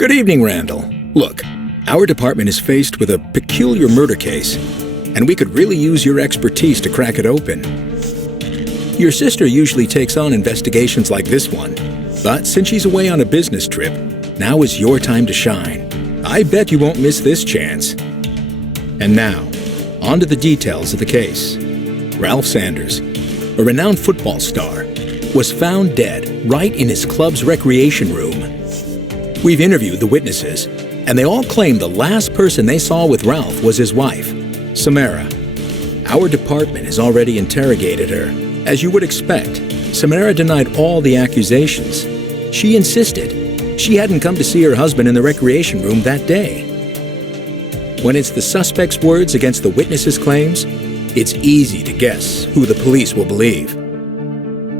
Good evening, Randall. Look, our department is faced with a peculiar murder case, and we could really use your expertise to crack it open. Your sister usually takes on investigations like this one, but since she's away on a business trip, now is your time to shine. I bet you won't miss this chance. And now, on to the details of the case. Ralph Sanders, a renowned football star, was found dead right in his club's recreation room. We've interviewed the witnesses, and they all claim the last person they saw with Ralph was his wife, Samara. Our department has already interrogated her. As you would expect, Samara denied all the accusations. She insisted she hadn't come to see her husband in the recreation room that day. When it's the suspect's words against the witness's claims, it's easy to guess who the police will believe.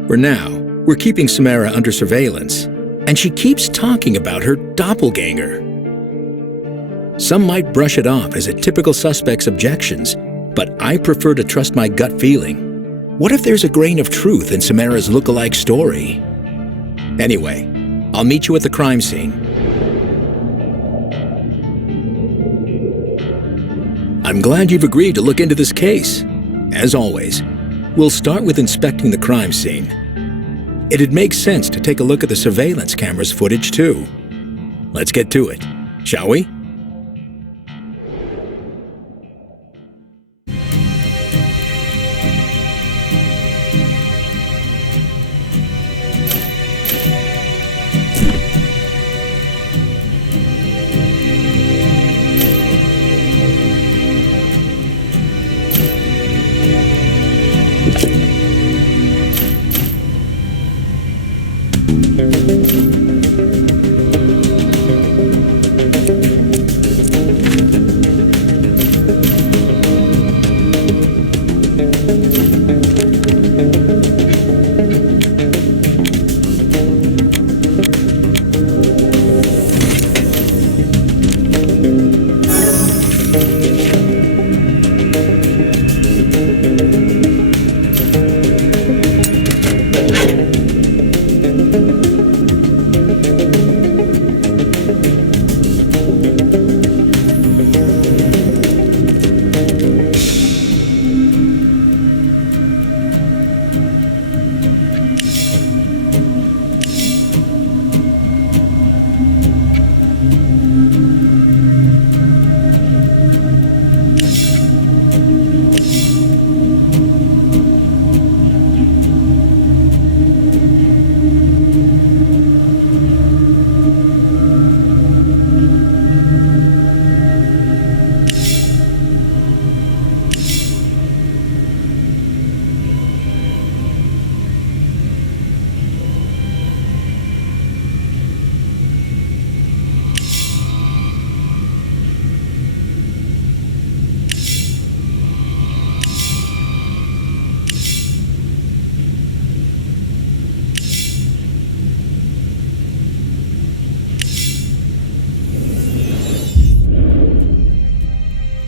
For now, we're keeping Samara under surveillance, and she keeps talking about her doppelganger. Some might brush it off as a typical suspect's objections, but I prefer to trust my gut feeling. What if there's a grain of truth in Samara's look-alike story? Anyway, I'll meet you at the crime scene. I'm glad you've agreed to look into this case. As always, we'll start with inspecting the crime scene. It'd make sense to take a look at the surveillance camera's footage, too. Let's get to it, shall we?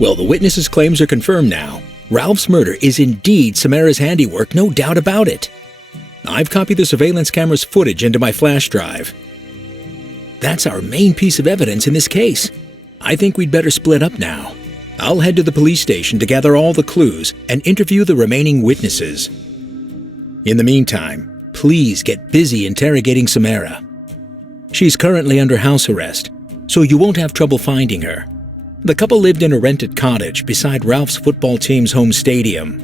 Well, the witness's claims are confirmed now. Ralph's murder is indeed Samara's handiwork, no doubt about it. I've copied the surveillance camera's footage into my flash drive. That's our main piece of evidence in this case. I think we'd better split up now. I'll head to the police station to gather all the clues and interview the remaining witnesses. In the meantime, please get busy interrogating Samara. She's currently under house arrest, so you won't have trouble finding her. The couple lived in a rented cottage beside Ralph's football team's home stadium.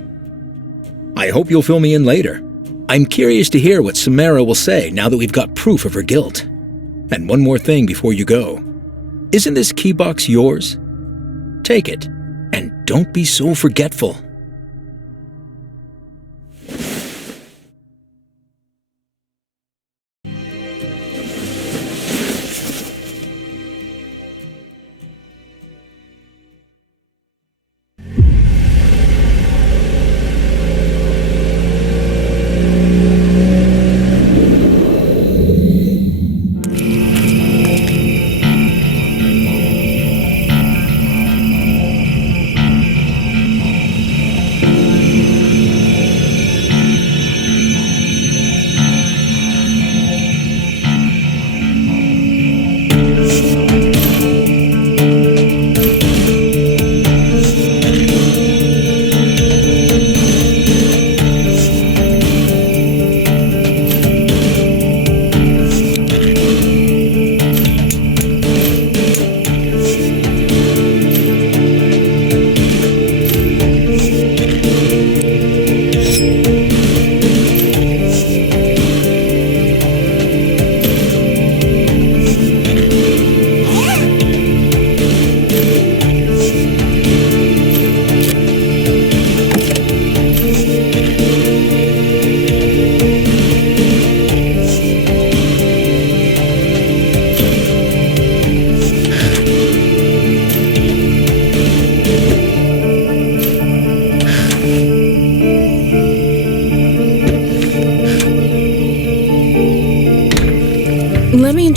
I hope you'll fill me in later. I'm curious to hear what Samara will say now that we've got proof of her guilt. And one more thing before you go. Isn't this key box yours? Take it, and don't be so forgetful.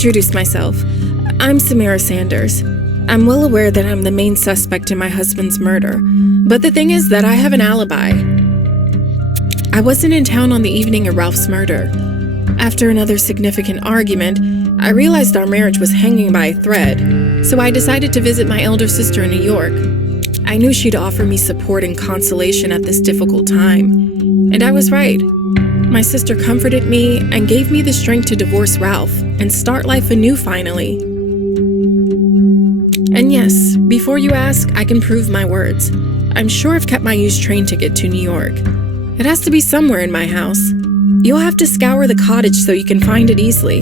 introduce myself. I'm Samara Sanders. I'm well aware that I'm the main suspect in my husband's murder, but the thing is that I have an alibi. I wasn't in town on the evening of Ralph's murder. After another significant argument, I realized our marriage was hanging by a thread, so I decided to visit my elder sister in New York. I knew she'd offer me support and consolation at this difficult time, and I was right. My sister comforted me and gave me the strength to divorce Ralph and start life anew finally. And yes, before you ask, I can prove my words. I'm sure I've kept my used train ticket to New York. It has to be somewhere in my house. You'll have to scour the cottage so you can find it easily.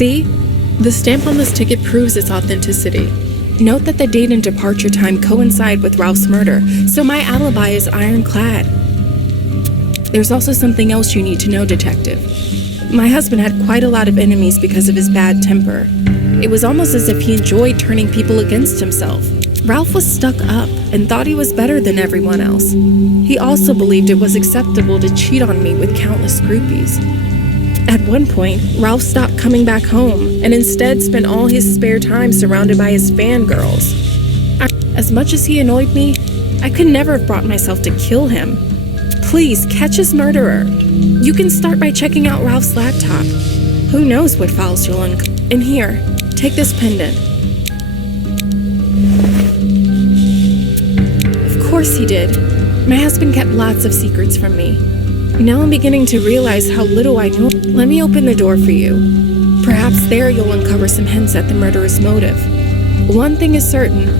See? The stamp on this ticket proves its authenticity. Note that the date and departure time coincide with Ralph's murder, so my alibi is ironclad. There's also something else you need to know, Detective. My husband had quite a lot of enemies because of his bad temper. It was almost as if he enjoyed turning people against himself. Ralph was stuck up and thought he was better than everyone else. He also believed it was acceptable to cheat on me with countless groupies. At one point, Ralph stopped coming back home and instead spent all his spare time surrounded by his fangirls. As much as he annoyed me, I could never have brought myself to kill him. Please, catch his murderer. You can start by checking out Ralph's laptop. Who knows what files you'll uncover. And here, take this pendant. Of course he did. My husband kept lots of secrets from me. Now I'm beginning to realize how little I know. Let me open the door for you. Perhaps there you'll uncover some hints at the murderer's motive. One thing is certain.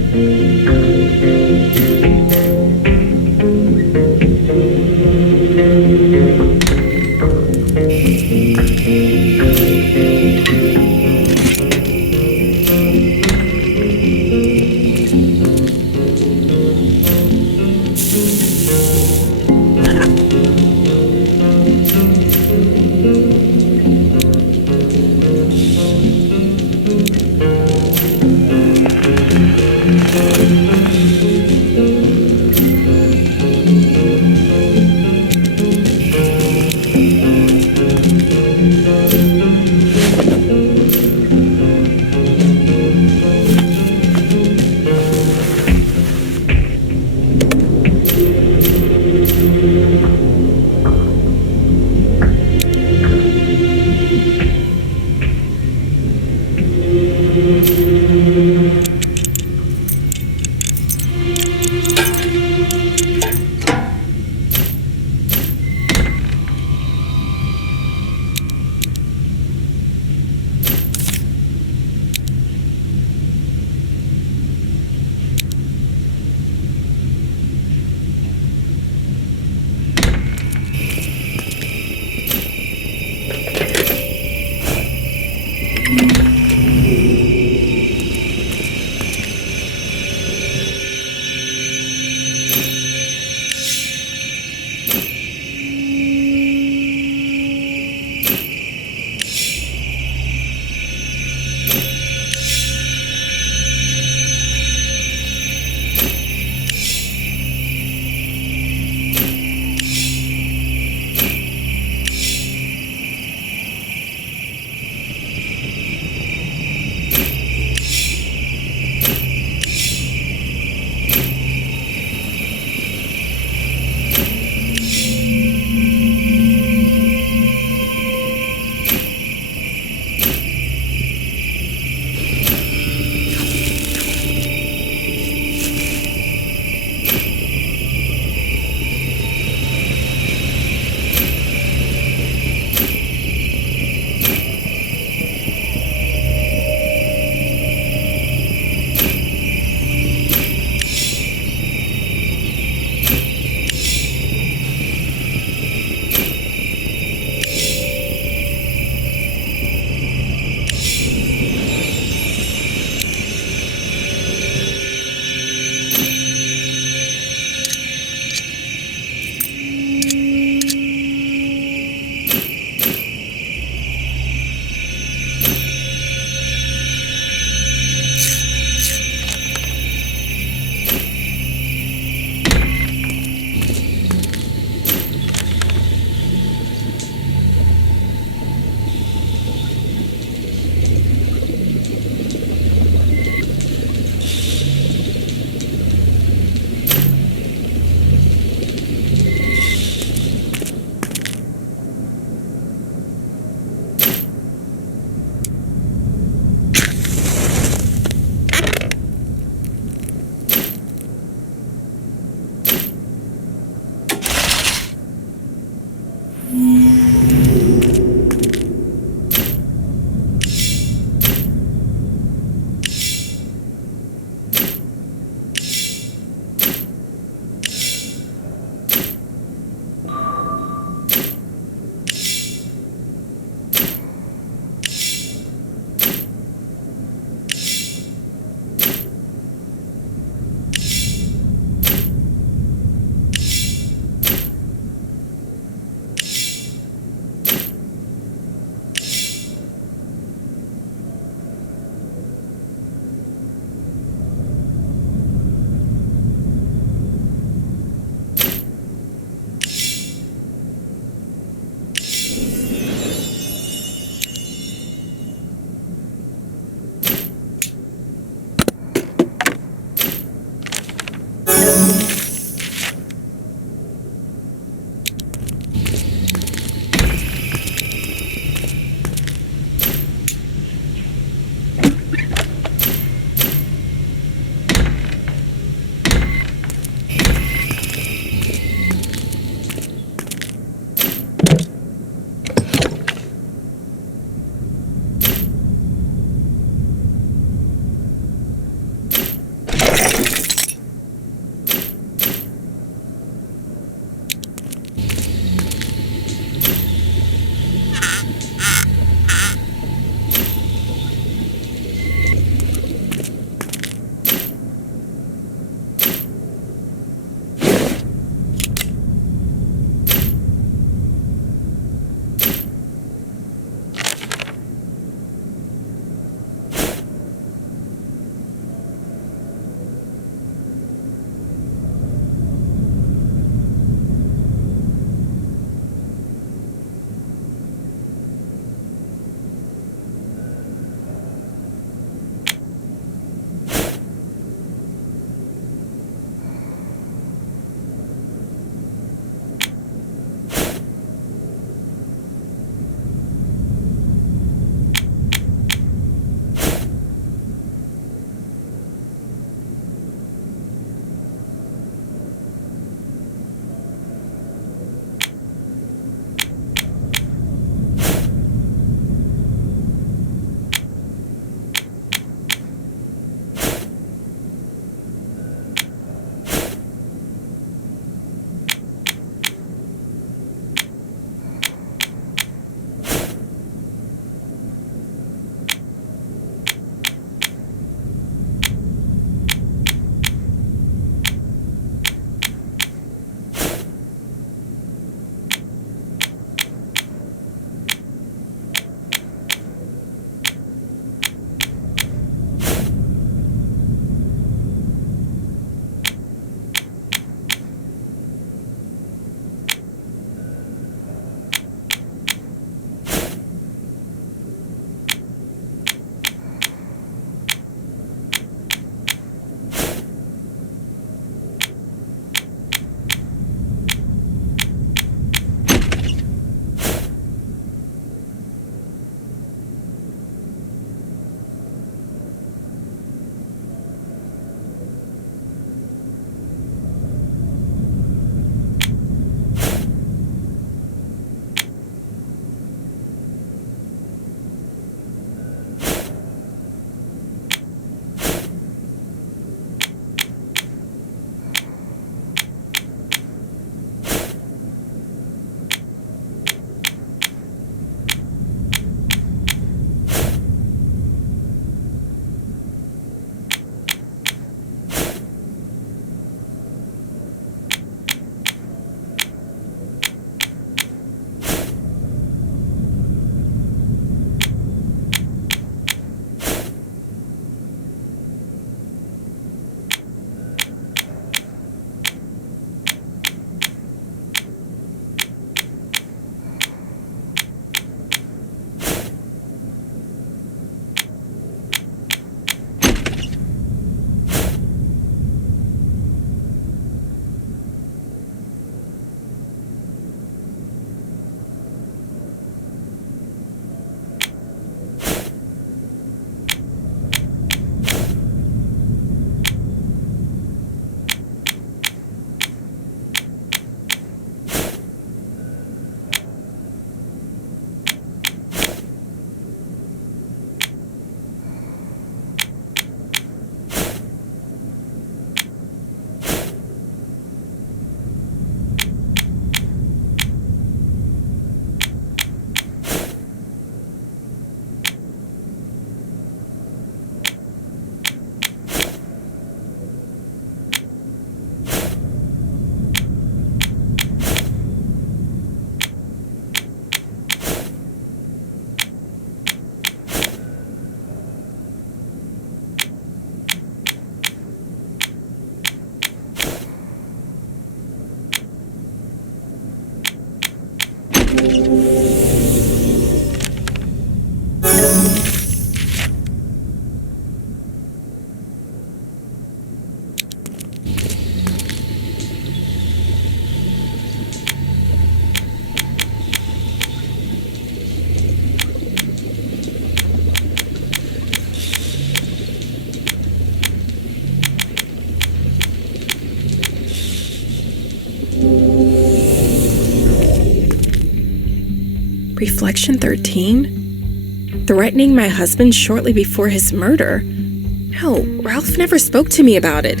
Reflection 13? Threatening my husband shortly before his murder? No, Ralph never spoke to me about it.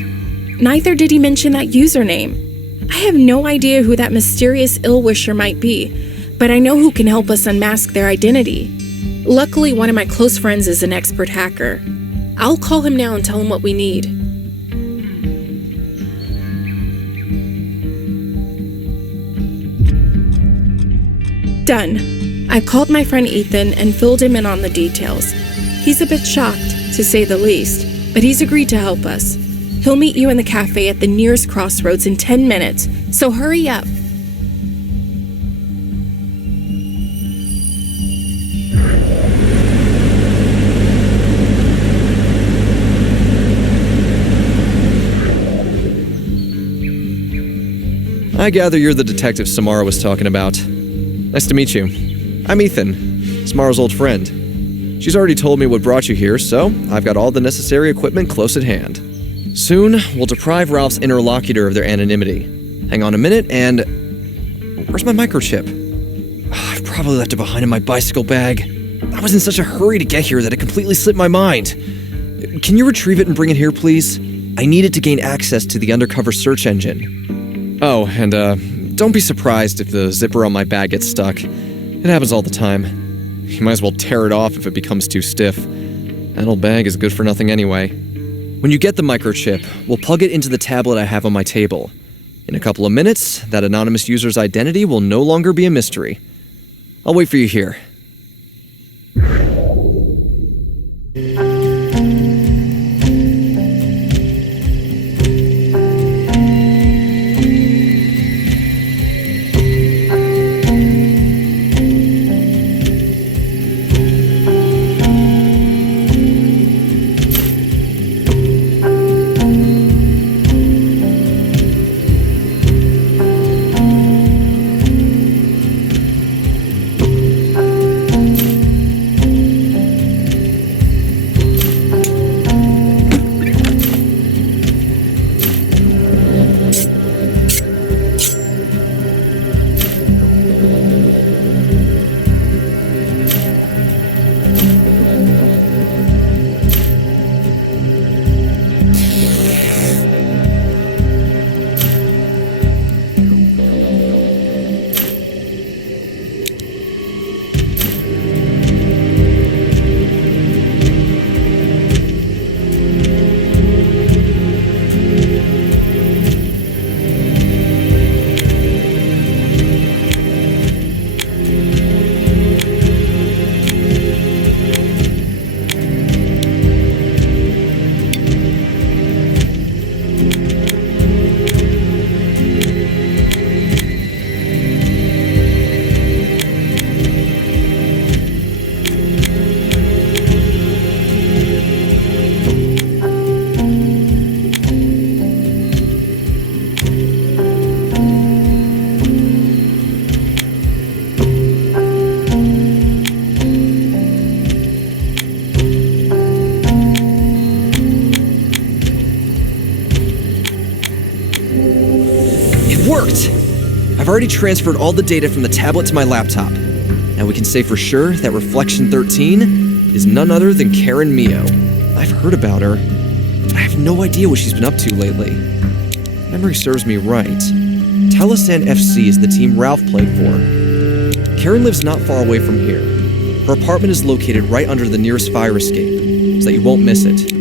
Neither did he mention that username. I have no idea who that mysterious ill-wisher might be, but I know who can help us unmask their identity. Luckily, one of my close friends is an expert hacker. I'll call him now and tell him what we need. Done. I've called my friend Ethan and filled him in on the details. He's a bit shocked, to say the least, but he's agreed to help us. He'll meet you in the cafe at the nearest crossroads in 10 minutes, so hurry up. I gather you're the detective Samara was talking about. Nice to meet you. I'm Ethan, Samara's old friend. She's already told me what brought you here, so I've got all the necessary equipment close at hand. Soon, we'll deprive Ralph's interlocutor of their anonymity. Hang on a minute, and... Where's my microchip? I've probably left it behind in my bicycle bag. I was in such a hurry to get here that it completely slipped my mind. Can you retrieve it and bring it here, please? I need it to gain access to the undercover search engine. Oh, and don't be surprised if the zipper on my bag gets stuck. It happens all the time. You might as well tear it off if it becomes too stiff. That old bag is good for nothing anyway. When you get the microchip, we'll plug it into the tablet I have on my table. In a couple of minutes, that anonymous user's identity will no longer be a mystery. I'll wait for you here. Worked! I've already transferred all the data from the tablet to my laptop. Now we can say for sure that Reflection 13 is none other than Karen Mio. I've heard about her, but I have no idea what she's been up to lately. If memory serves me right, Talisan FC is the team Ralph played for. Karen lives not far away from here. Her apartment is located right under the nearest fire escape, so that you won't miss it.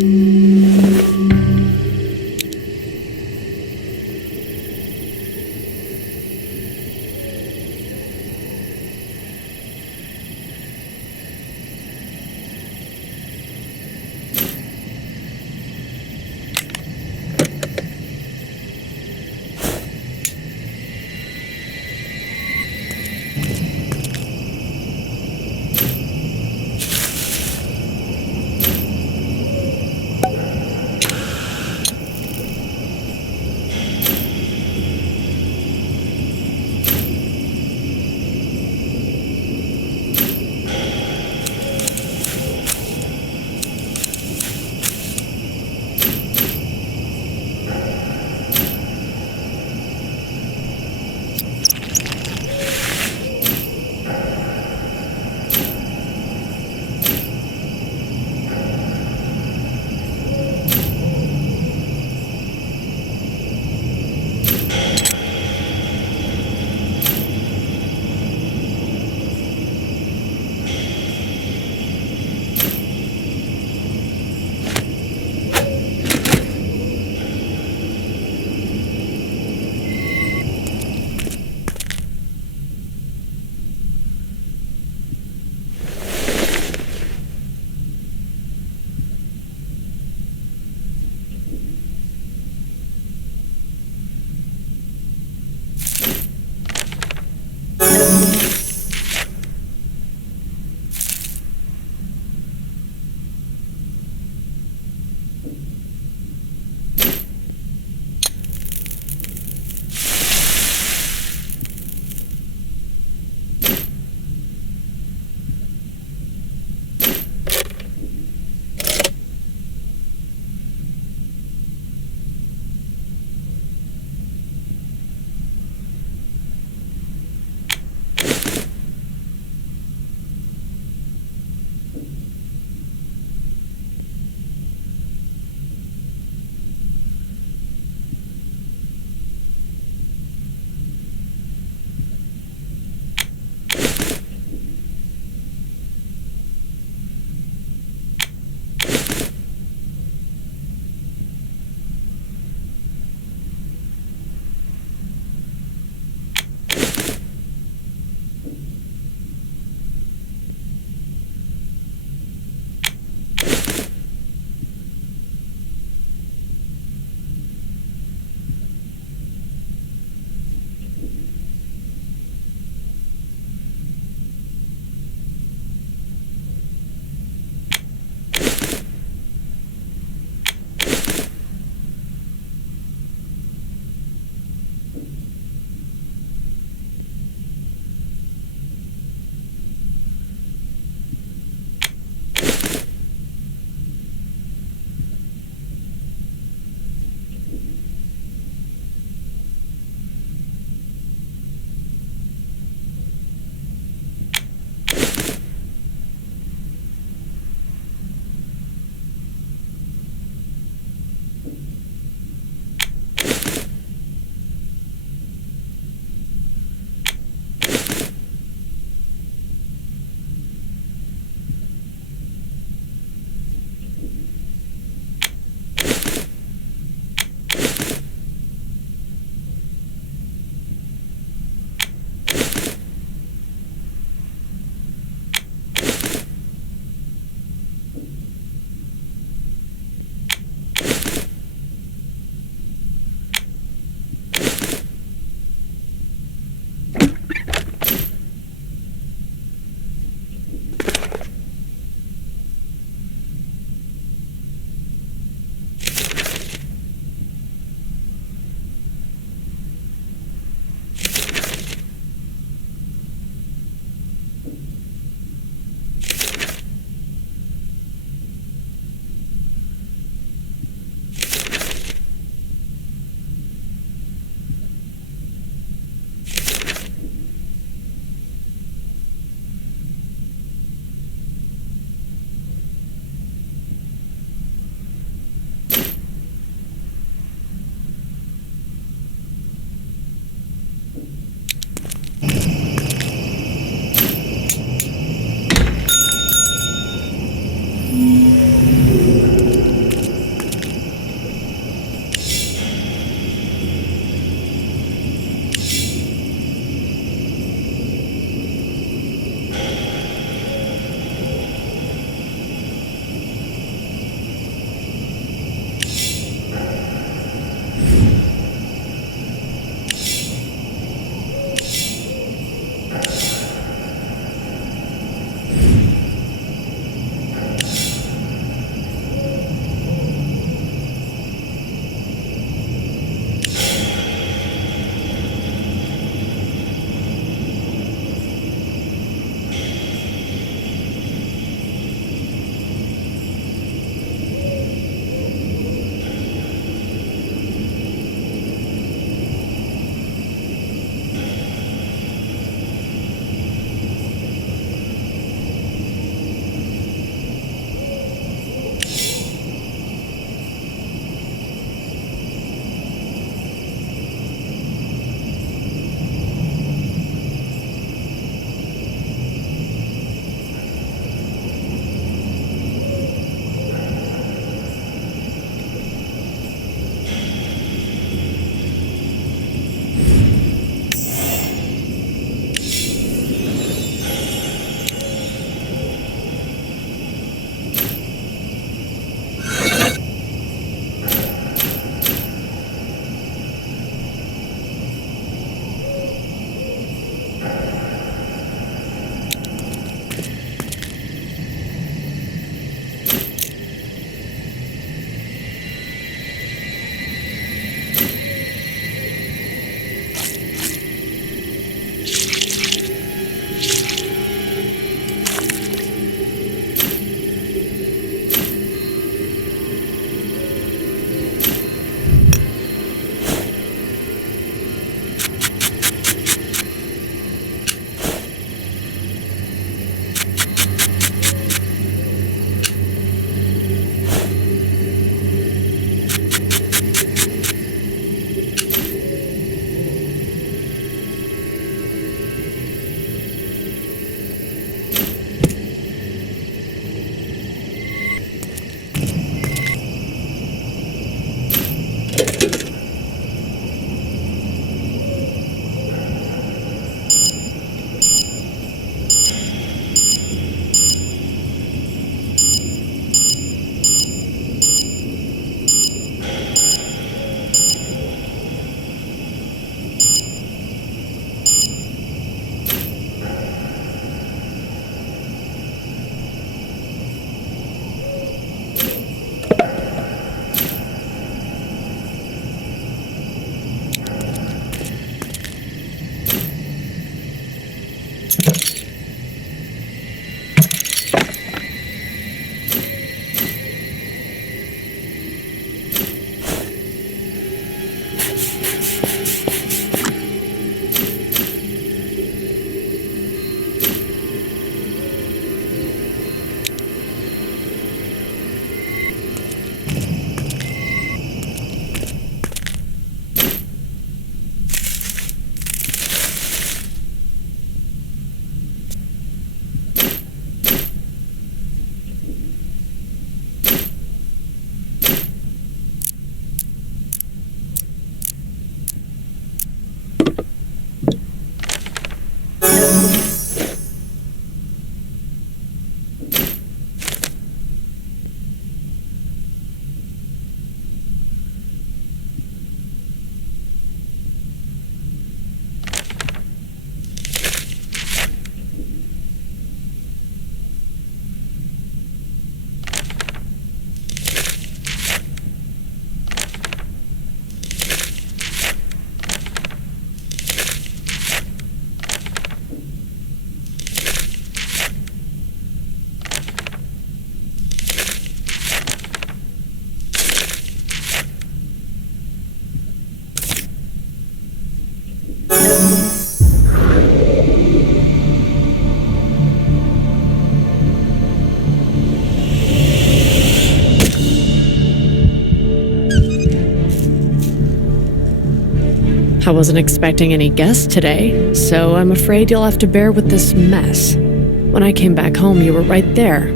I wasn't expecting any guests today, so I'm afraid you'll have to bear with this mess. When I came back home, you were right there,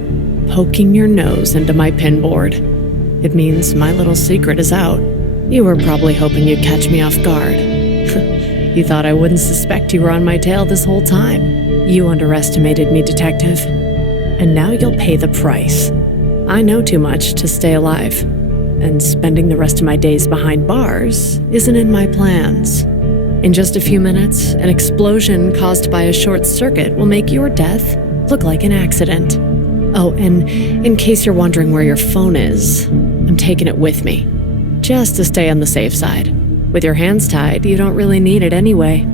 poking your nose into my pinboard. It means my little secret is out. You were probably hoping you'd catch me off guard. You thought I wouldn't suspect you were on my tail this whole time. You underestimated me, Detective. And now you'll pay the price. I know too much to stay alive, and spending the rest of my days behind bars isn't in my plans. In just a few minutes, an explosion caused by a short circuit will make your death look like an accident. Oh, and in case you're wondering where your phone is, I'm taking it with me, just to stay on the safe side. With your hands tied, you don't really need it anyway.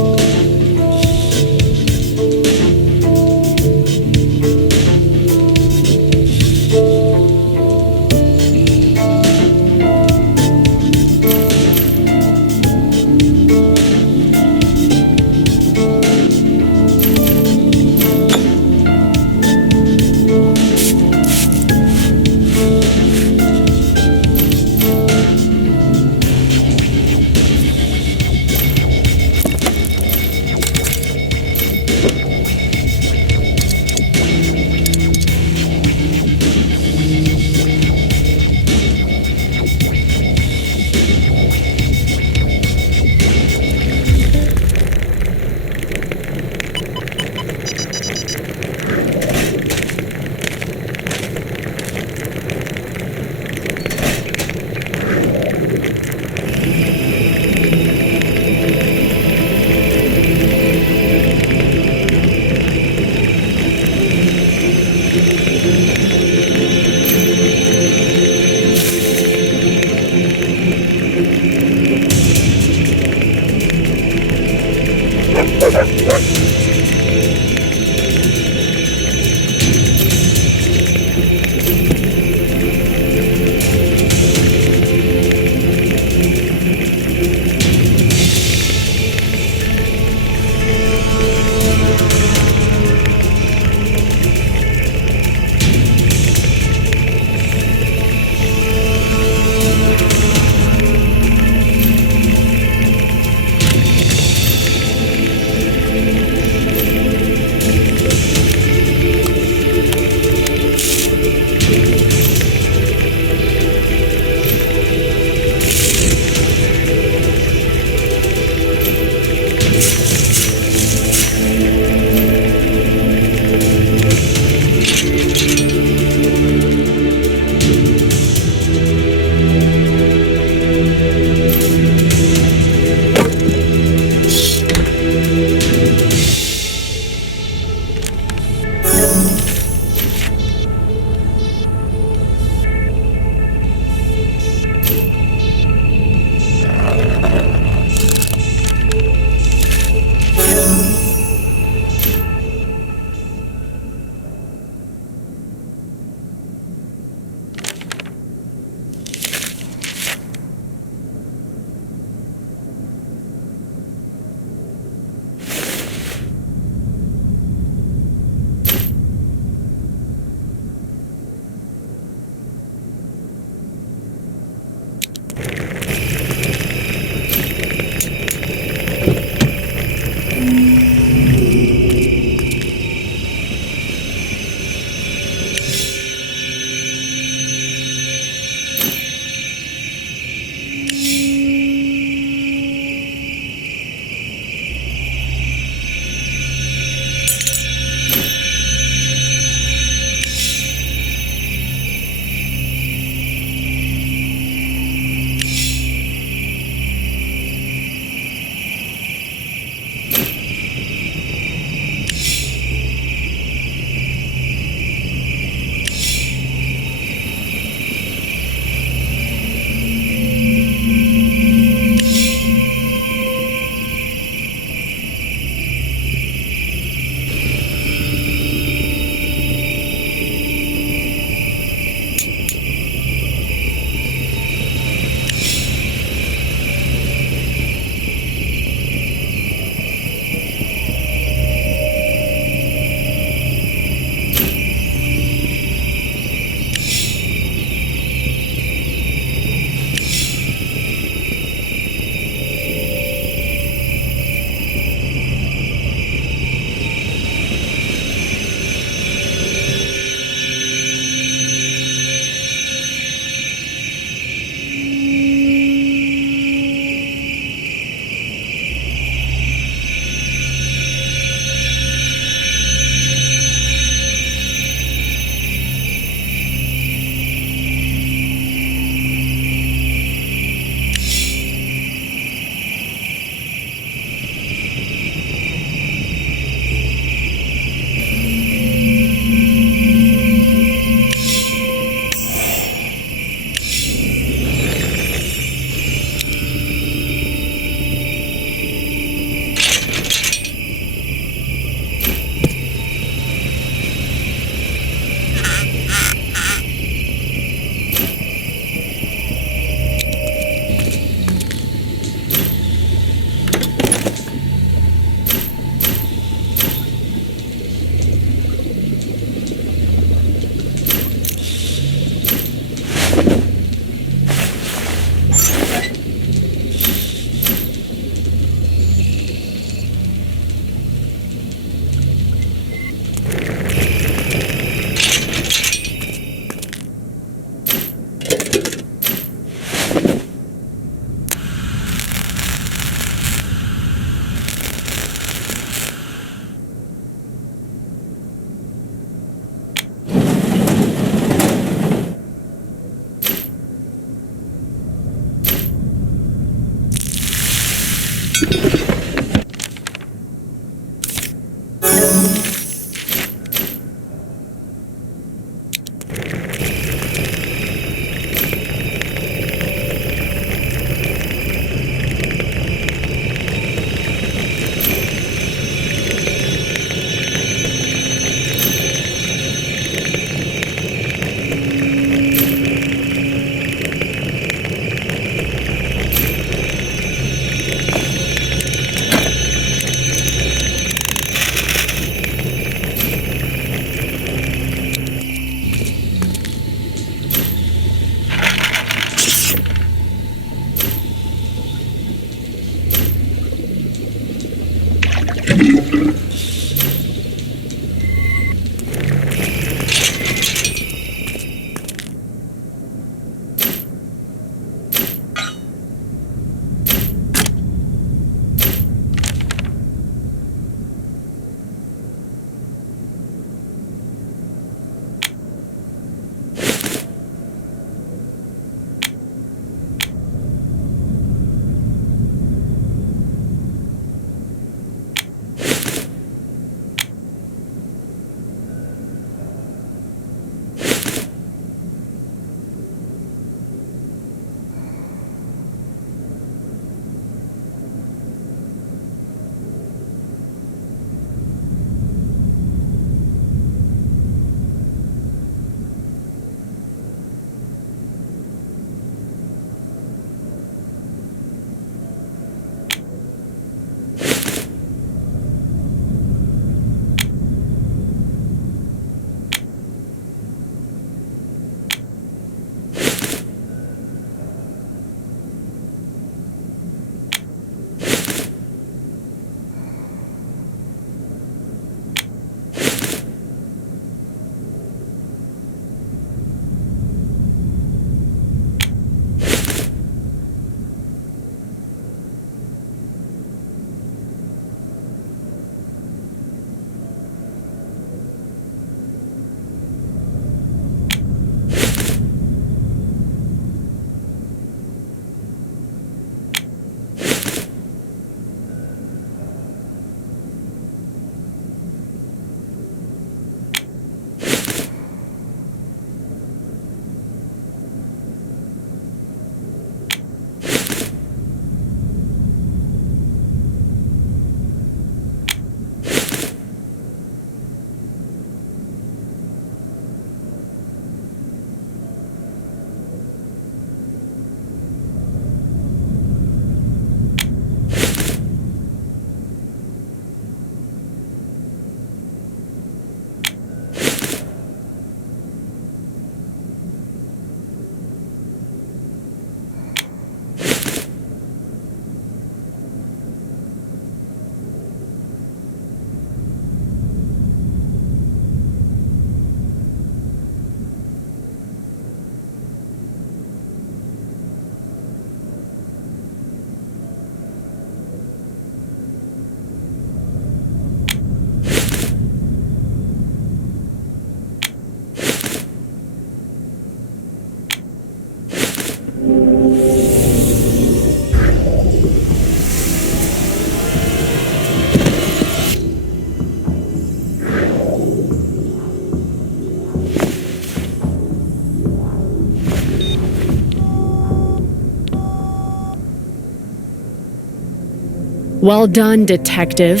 Well done, detective.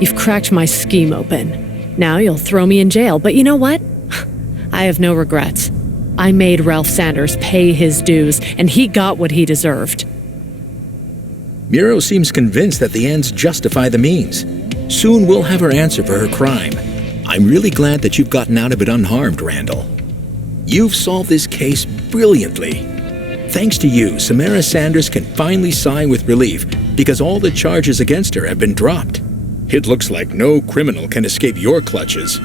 You've cracked my scheme open. Now you'll throw me in jail, but you know what? I have no regrets. I made Ralph Sanders pay his dues, and he got what he deserved. Miro seems convinced that the ends justify the means. Soon we'll have her answer for her crime. I'm really glad that you've gotten out of it unharmed, Randall. You've solved this case brilliantly. Thanks to you, Samara Sanders can finally sigh with relief because all the charges against her have been dropped. It looks like no criminal can escape your clutches.